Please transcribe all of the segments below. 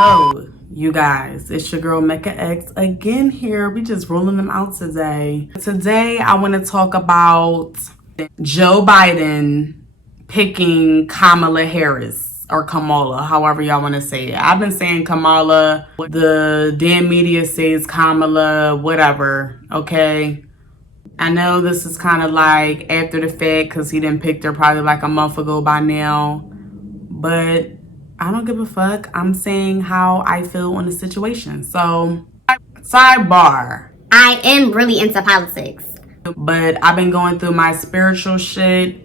Hello, you guys. It's your girl Mecca X again here. We just rolling them out today. Today, I want to talk about Joe Biden picking Kamala Harris or Kamala, however y'all want to say it. I've been saying Kamala. The damn media says Kamala, whatever. Okay. I know this is kind of like after the fact because he didn't pick her probably like a month ago by now. But I don't give a fuck. I'm saying how I feel on the situation. So, sidebar. I am really into politics. But I've been going through my spiritual shit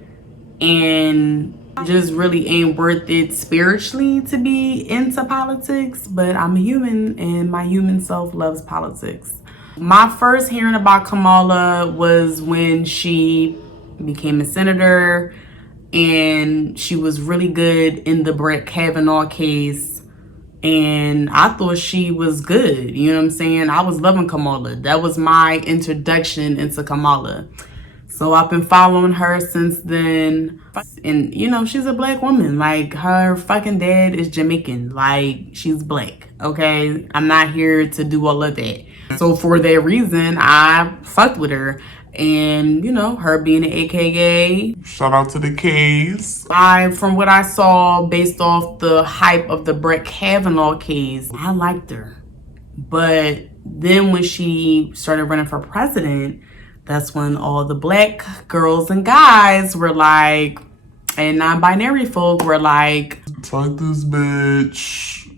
and just really ain't worth it spiritually to be into politics. But I'm a human and my human self loves politics. My first hearing about Kamala was when she became a senator. And she was really good in the Brett Kavanaugh case. And I thought she was good. You know what I'm saying? I was loving Kamala. That was my introduction into Kamala. So I've been following her since then. And, you know, she's a black woman. Like, her fucking dad is Jamaican. Like, she's black. Okay? I'm not here to do all of that. So for that reason, I fucked with her. And, you know, her being an AKA. Shout out to the K's. From what I saw, based off the hype of the Brett Kavanaugh case, I liked her. But then when she started running for president, that's when all the black girls and guys were like, and non-binary folk were like, fuck this bitch.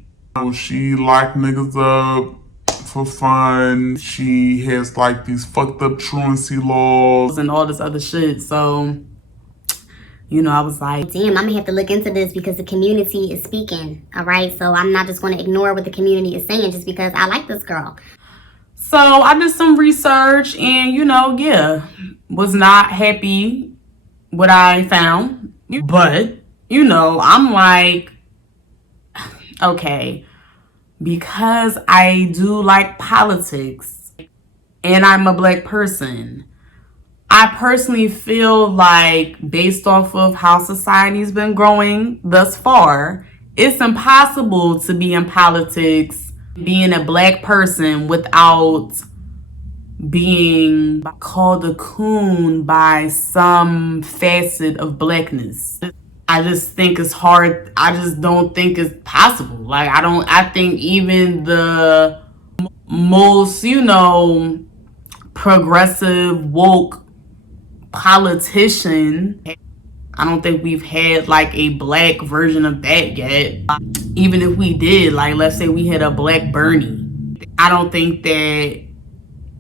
She locked niggas up for fun. She has like these fucked up truancy laws and all this other shit. So, you know, I was like, damn, I'm gonna have to look into this because the community is speaking. All right, so I'm not just going to ignore what the community is saying just because I like this girl. So I did some research and, you know, yeah, was not happy what I found. But, you know, I'm like, okay, because I do like politics and I'm a black person, I personally feel like based off of how society's been growing thus far, it's impossible to be in politics, being a black person without being called a coon by some facet of blackness. I just think it's hard. I just don't think it's possible. Like, I think even the most, you know, progressive, woke politician, I don't think we've had like a black version of that yet. Even if we did, like, let's say we had a black Bernie, I don't think that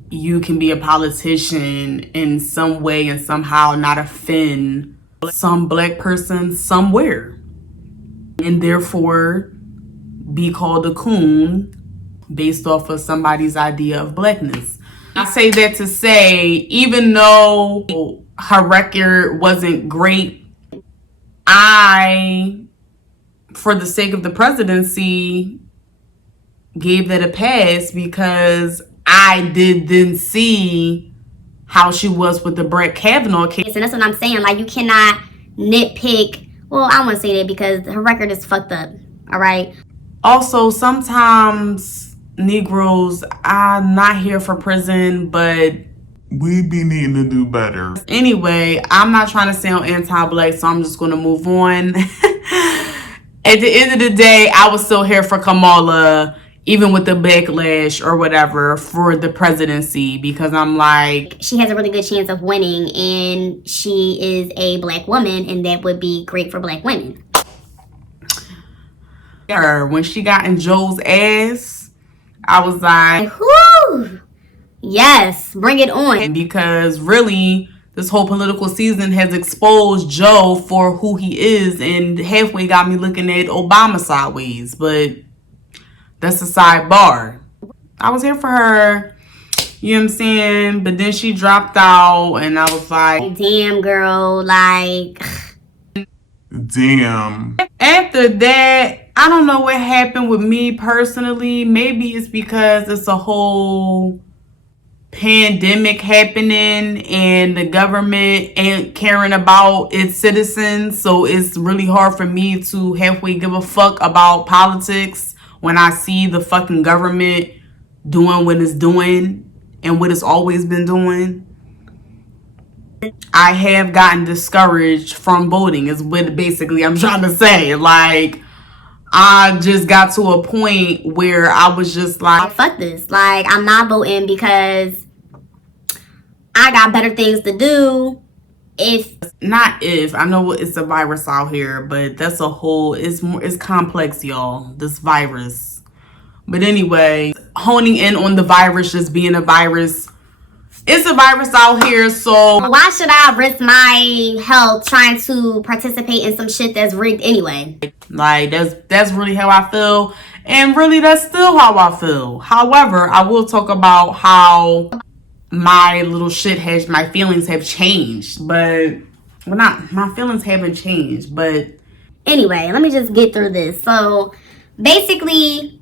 you can be a politician in some way and somehow not offend some black person somewhere and therefore be called a coon based off of somebody's idea of blackness. I say that to say, even though her record wasn't great, I, for the sake of the presidency, gave that a pass because I did then see how she was with the Brett Kavanaugh case. And that's what I'm saying. Like, you cannot nitpick. Well, I don't want to say that because her record is fucked up. All right. Also, sometimes Negroes are not here for prison, but we be needing to do better. Anyway, I'm not trying to sound anti-black, so I'm just going to move on. At the end of the day, I was still here for Kamala, even with the backlash or whatever for the presidency, because I'm like, she has a really good chance of winning and she is a black woman and that would be great for black women. When she got in Joe's ass, I was like, whoo, yes, bring it on. Because really, this whole political season has exposed Joe for who he is and halfway got me looking at Obama sideways, but that's a sidebar. I was here for her, you know what I'm saying? But then she dropped out and I was like, damn, girl, like, damn. After that, I don't know what happened with me personally. Maybe it's because it's a whole pandemic happening and the government ain't caring about its citizens. So it's really hard for me to halfway give a fuck about politics when I see the fucking government doing what it's doing and what it's always been doing, I have gotten discouraged from voting, is what basically I'm trying to say. Like, I just got to a point where I was just like, fuck this. Like, I'm not voting because I got better things to do. I know it's a virus out here, but that's a whole, it's complex, y'all, this virus. But anyway, honing in on the virus just being a virus, it's a virus out here, so why should I risk my health trying to participate in some shit that's rigged anyway? Like, that's really how I feel, and really that's still how I feel. However, I will talk about how my feelings have changed, but my feelings haven't changed, but anyway, let me just get through this. So basically,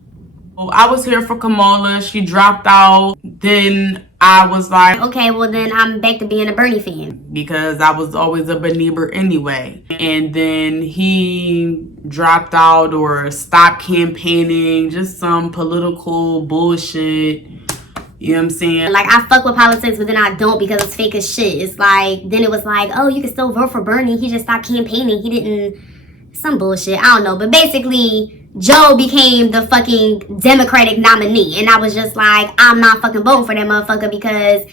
I was here for Kamala. She dropped out. Then I was like, okay, well then I'm back to being a Bernie fan, because I was always a believer anyway. And then he dropped out or stopped campaigning, just some political bullshit. You know what I'm saying? Like, I fuck with politics, but then I don't because it's fake as shit. It's like, then it was like, oh, you can still vote for Bernie. He just stopped campaigning. He didn't, some bullshit. I don't know. But basically, Joe became the fucking Democratic nominee. And I was just like, I'm not fucking voting for that motherfucker because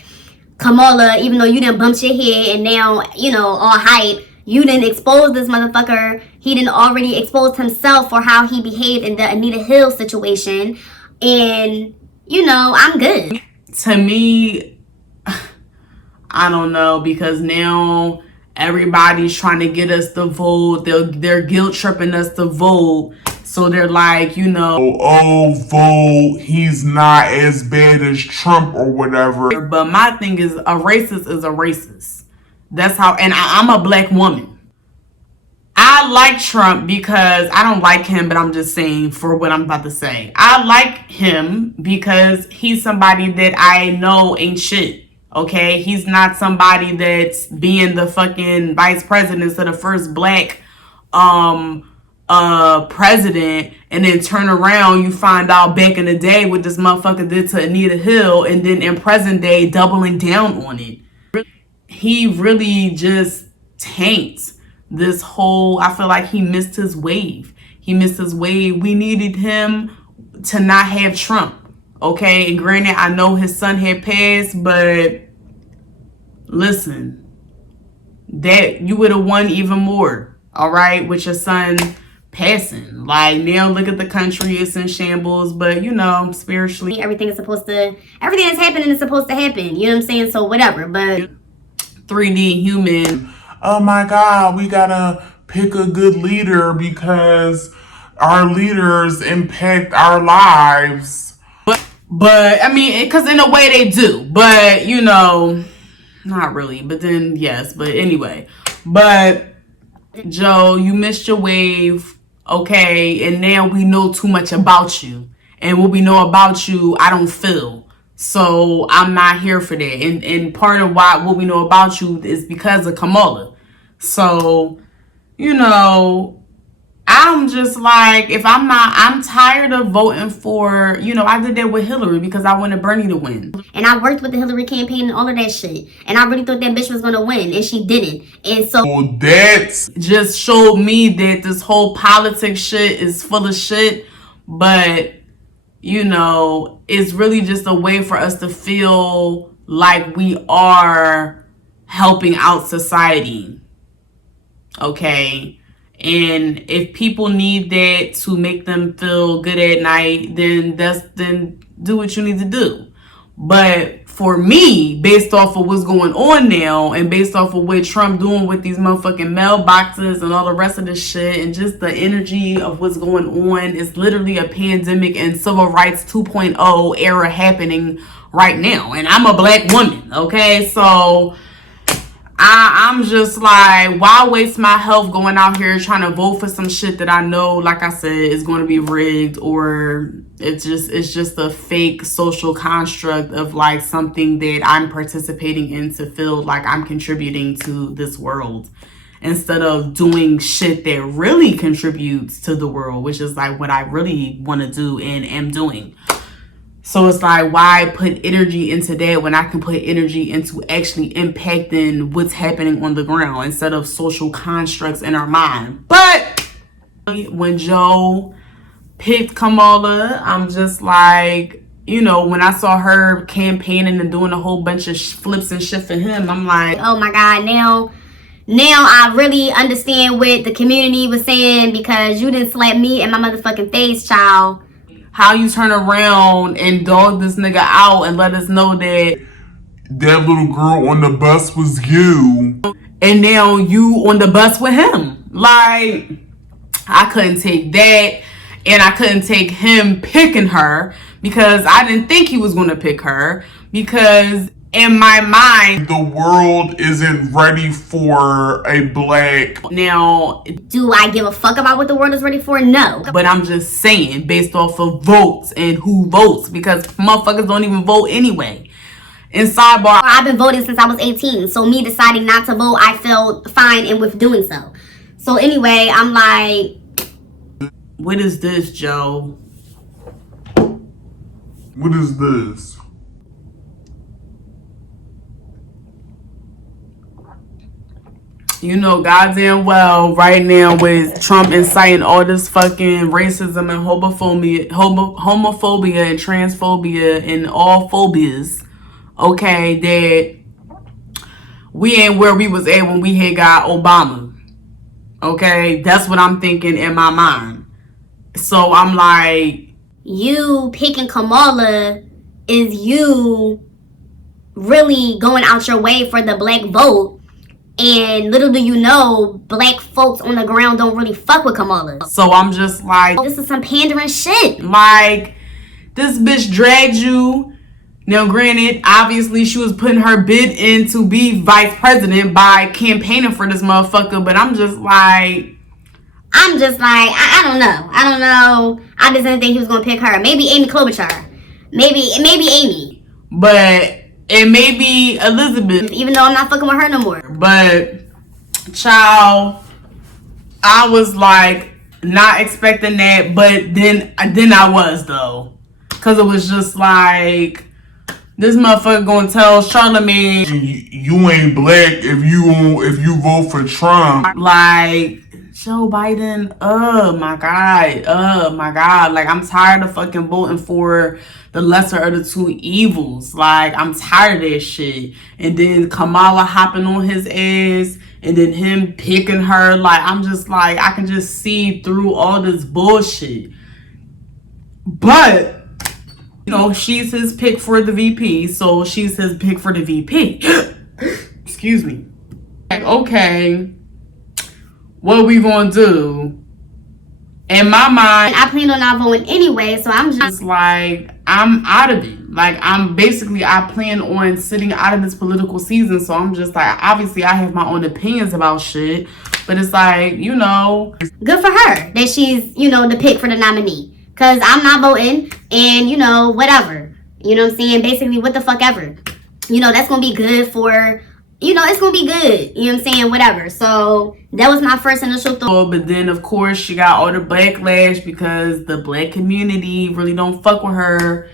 Kamala, even though you didn't bump your head and now, you know, all hype, you didn't expose this motherfucker. He didn't already expose himself for how he behaved in the Anita Hill situation. And, you know, I'm good. To me, I don't know, because now everybody's trying to get us to vote. They're guilt tripping us to vote. So they're like, you know, oh, vote, he's not as bad as Trump or whatever. But my thing is, a racist is a racist. That's how, and I'm a black woman. I like Trump because I don't like him, but I'm just saying for what I'm about to say. I like him because he's somebody that I know ain't shit. Okay, he's not somebody that's being the fucking vice president, so the first black president, and then turn around, you find out back in the day what this motherfucker did to Anita Hill, and then in present day doubling down on it. He really just tanked this whole, I feel like he missed his wave. He missed his wave. We needed him to not have Trump. Okay, and granted, I know his son had passed, but listen, that you would have won even more, all right, with your son passing. Like, now look at the country, it's in shambles, but you know, spiritually, everything that's happening is supposed to happen. You know what I'm saying? So whatever, but 3D human. Oh my God, we gotta pick a good leader because our leaders impact our lives. But I mean, because in a way they do, but you know, not really. But then yes, but anyway, but Joe, you missed your wave, okay, and now we know too much about you, and what we know about you, I don't feel. So I'm not here for that. And part of what we know about you is because of Kamala. So, you know, I'm just like, I'm tired of voting for, you know, I did that with Hillary because I wanted Bernie to win. And I worked with the Hillary campaign and all of that shit. And I really thought that bitch was going to win. And she didn't. And so that's just showed me that this whole politics shit is full of shit. But, you know, it's really just a way for us to feel like we are helping out society. Okay, and if people need that to make them feel good at night, then do what you need to do. But for me, based off of what's going on now, and based off of what Trump doing with these motherfucking mailboxes and all the rest of this shit, and just the energy of what's going on, it's literally a pandemic and civil rights 2.0 era happening right now. And I'm a black woman, okay, so I'm just like, why waste my health going out here trying to vote for some shit that I know, like I said, is going to be rigged, or it's just a fake social construct of like something that I'm participating in to feel like I'm contributing to this world. instead of doing shit that really contributes to the world, which is like what I really want to do and am doing. So it's like, why put energy into that when I can put energy into actually impacting what's happening on the ground instead of social constructs in our mind. But when Joe picked Kamala, I'm just like, you know, when I saw her campaigning and doing a whole bunch of flips and shit for him, I'm like, oh my God, now I really understand what the community was saying, because you didn't slap me in my motherfucking face, child. How you turn around and dog this nigga out and let us know that that little girl on the bus was you. And now you on the bus with him. Like, I couldn't take that. And I couldn't take him picking her because I didn't think he was going to pick her. Because in my mind, the world isn't ready for a black. Now, do I give a fuck about what the world is ready for? No. But I'm just saying, based off of votes and who votes, because motherfuckers don't even vote anyway. And sidebar, I've been voting since I was 18. So me deciding not to vote, I felt fine in with doing so. So anyway, I'm like, what is this, Joe? What is this? You know goddamn well right now with Trump inciting all this fucking racism and homophobia and transphobia and all phobias, okay, that we ain't where we was at when we had got Obama. Okay, that's what I'm thinking in my mind. So I'm like, you picking Kamala is you really going out your way for the black vote. And little do you know, black folks on the ground don't really fuck with Kamala. So I'm just like, this is some pandering shit. Like, this bitch dragged you. Now, granted, obviously she was putting her bid in to be vice president by campaigning for this motherfucker. But I'm just like, I don't know. I just didn't think he was gonna pick her. Maybe Amy Klobuchar. Maybe Amy. But it may be Elizabeth. Even though I'm not fucking with her no more. But, child, I was like not expecting that. But then I was though, because it was just like, this motherfucker gonna tell Charlamagne you ain't black if you vote for Trump. Like, Joe Biden, oh my God. Like, I'm tired of fucking voting for the lesser of the two evils. Like, I'm tired of that shit. And then Kamala hopping on his ass, and then him picking her. Like, I'm just like, I can just see through all this bullshit. But, you know, she's his pick for the VP, so she's his pick for the VP. Excuse me. Like, okay, what we gonna do? In my mind, I plan on not voting anyway, so I'm just like, I'm out of it. Like, I plan on sitting out of this political season, so I'm just like, obviously I have my own opinions about shit, but it's like, you know, good for her that she's, you know, the pick for the nominee. Because I'm not voting, and, you know, whatever. You know what I'm saying? Basically, what the fuck ever. You know, that's going to be good for, you know, it's going to be good. You know what I'm saying? Whatever. So, that was my first initial thought. But then, of course, she got all the backlash because the black community really don't fuck with her.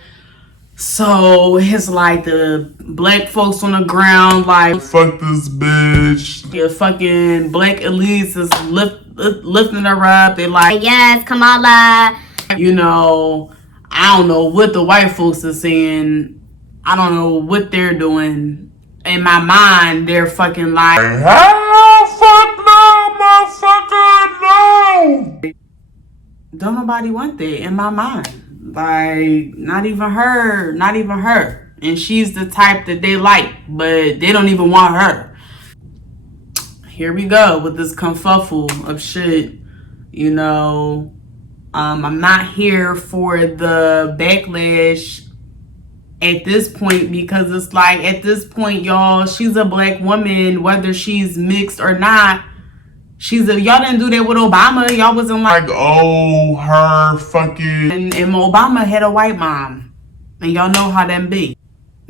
So, it's like the black folks on the ground, like, fuck this bitch. The fucking black elites is lifting her up. They like, yes, Kamala. You know, I don't know what the white folks are saying. I don't know what they're doing. In my mind, they're fucking like, hell fuck no, motherfucker, no. Don't nobody want that in my mind. Like, not even her. And she's the type that they like, but they don't even want her. Here we go with this confuffle of shit, you know. I'm not here for the backlash at this point, because it's like, at this point, y'all, she's a black woman, whether she's mixed or not. Y'all didn't do that with Obama. Y'all wasn't like, oh, her fucking. And Obama had a white mom, and y'all know how that be.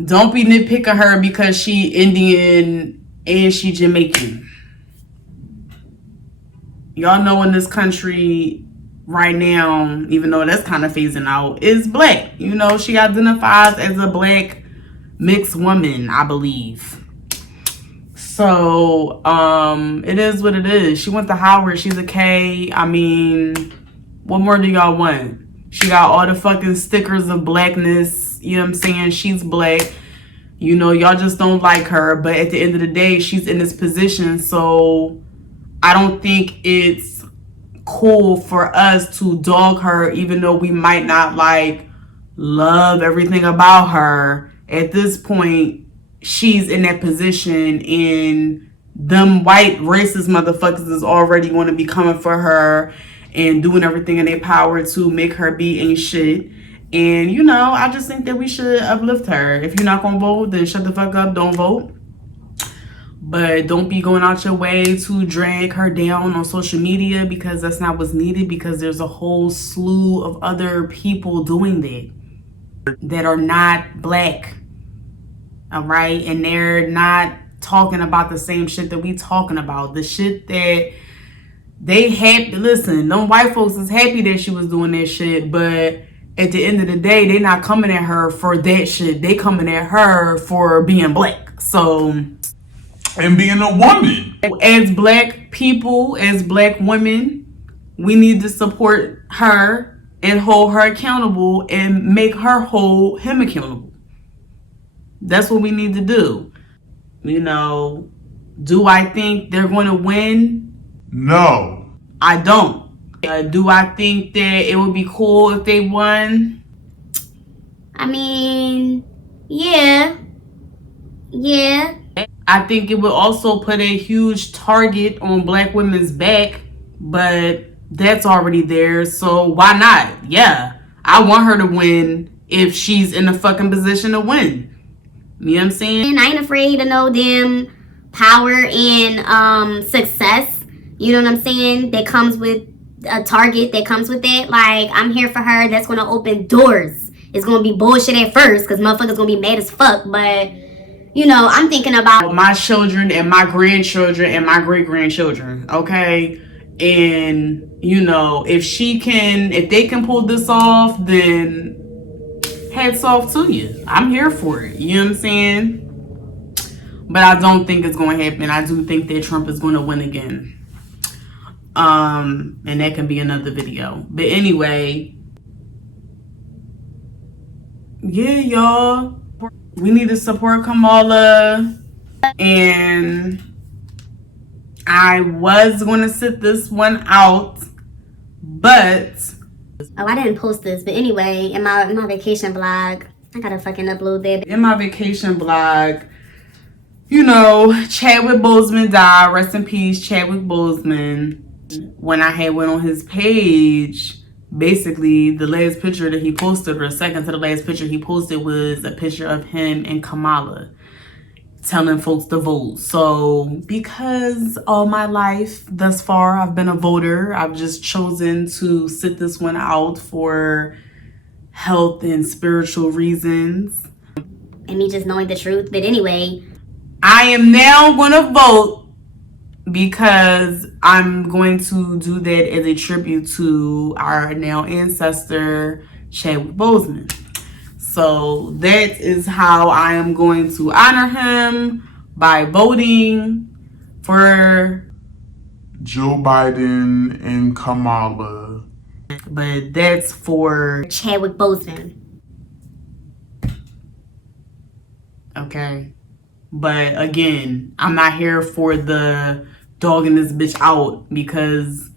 Don't be nitpicking her because she Indian and she Jamaican. y'all know in this country right now, even though that's kind of phasing out, is black. You know, she identifies as a black mixed woman, I believe. So, it is what it is. She went to Howard. She's a K. I mean, what more do y'all want? She got all the fucking stickers of blackness. You know what I'm saying? She's black. You know, y'all just don't like her. But at the end of the day, she's in this position. So, I don't think it's cool for us to dog her, even though we might not, like, love everything about her. At this point, she's in that position, and them white racist motherfuckers is already going to be coming for her and doing everything in their power to make her be ain't shit. And, you know, I just think that we should uplift her. If you're not gonna vote, then shut the fuck up, don't vote. But don't be going out your way to drag her down on social media, because that's not what's needed, because there's a whole slew of other people doing that are not black. All right, and they're not talking about the same shit that we talking about. The shit that they happy. Listen, them white folks is happy that she was doing that shit, but at the end of the day, they not coming at her for that shit. They coming at her for being black. So, and being a woman. As black people, as black women, we need to support her and hold her accountable and make her hold him accountable. That's what we need to do. You know, do I think they're going to win? No. I don't. Do I think that it would be cool if they won? I mean, yeah. Yeah. I think it would also put a huge target on black women's back, but that's already there, so why not? Yeah, I want her to win if she's in the fucking position to win. You know what I'm saying? And I ain't afraid of no damn power and success. You know what I'm saying? That comes with a target, that comes with it. Like, I'm here for her. That's going to open doors. It's going to be bullshit at first because motherfuckers going to be mad as fuck. But, you know, I'm thinking about my children and my grandchildren and my great-grandchildren, okay? And, you know, if they can pull this off, then hats off to you. I'm here for it. You know what I'm saying? But I don't think it's going to happen. I do think that Trump is going to win again. And that can be another video. But anyway, yeah, y'all, we need to support Kamala. And I was going to sit this one out, but oh, I didn't post this, but anyway, in my vacation vlog, I gotta fucking upload that. In my vacation vlog, you know, Chadwick Boseman died. Rest in peace, Chadwick Boseman. When I had went on his page, basically the last picture that he posted, or second to the last picture he posted, was a picture of him and Kamala telling folks to vote. So because all my life thus far I've been a voter, I've just chosen to sit this one out for health and spiritual reasons. And me just knowing the truth. But anyway, I am now going to vote because I'm going to do that as a tribute to our now ancestor, Chadwick Boseman. So that is how I am going to honor him, by voting for Joe Biden and Kamala. But that's for Chadwick Boseman. Okay. But again, I'm not here for the dogging this bitch out, because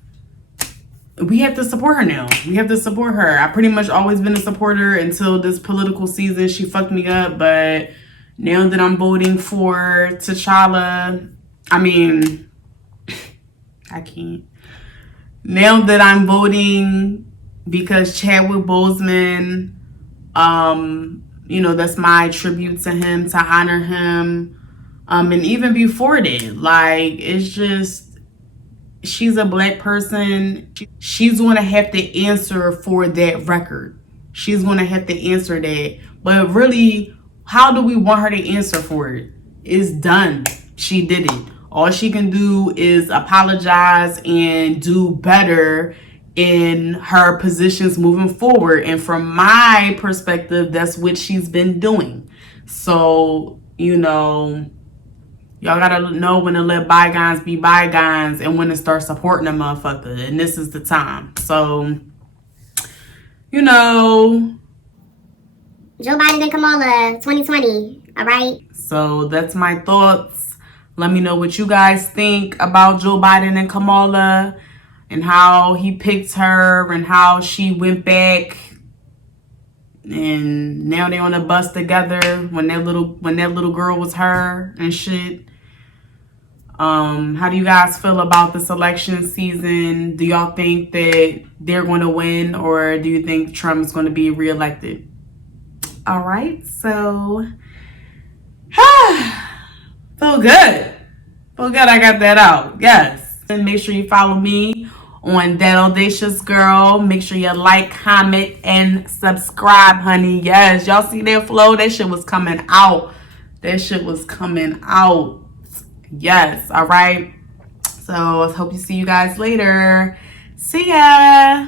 we have to support her now. We have to support her. I pretty much always been a supporter until this political season. She fucked me up, but now that I'm voting for T'Challa, I mean, I can't. Now that I'm voting because Chadwick Boseman, you know, that's my tribute to him, to honor him. And even before that, like, it's just, she's a black person. She's going to have to answer for that record. She's going to have to answer that. But really, how do we want her to answer for it? It's done. She did it. All she can do is apologize and do better in her positions moving forward. And from my perspective, that's what she's been doing. So, you know, y'all gotta know when to let bygones be bygones and when to start supporting a motherfucker. And this is the time. So, you know, Joe Biden and Kamala 2020, all right? so that's my thoughts. Let me know what you guys think about Joe Biden and Kamala and how he picked her and how she went back and now they're on a bus together when that little girl was her and shit. How do you guys feel about this election season? Do y'all think that they're going to win, or do you think Trump is going to be reelected? All right, so feel good. Feel good I got that out. Yes. And make sure you follow me on That Audacious Girl. Make sure you like, comment, and subscribe, honey. Yes, y'all see that flow? That shit was coming out. That shit was coming out. Yes, all right. So I hope to see you guys later. See ya.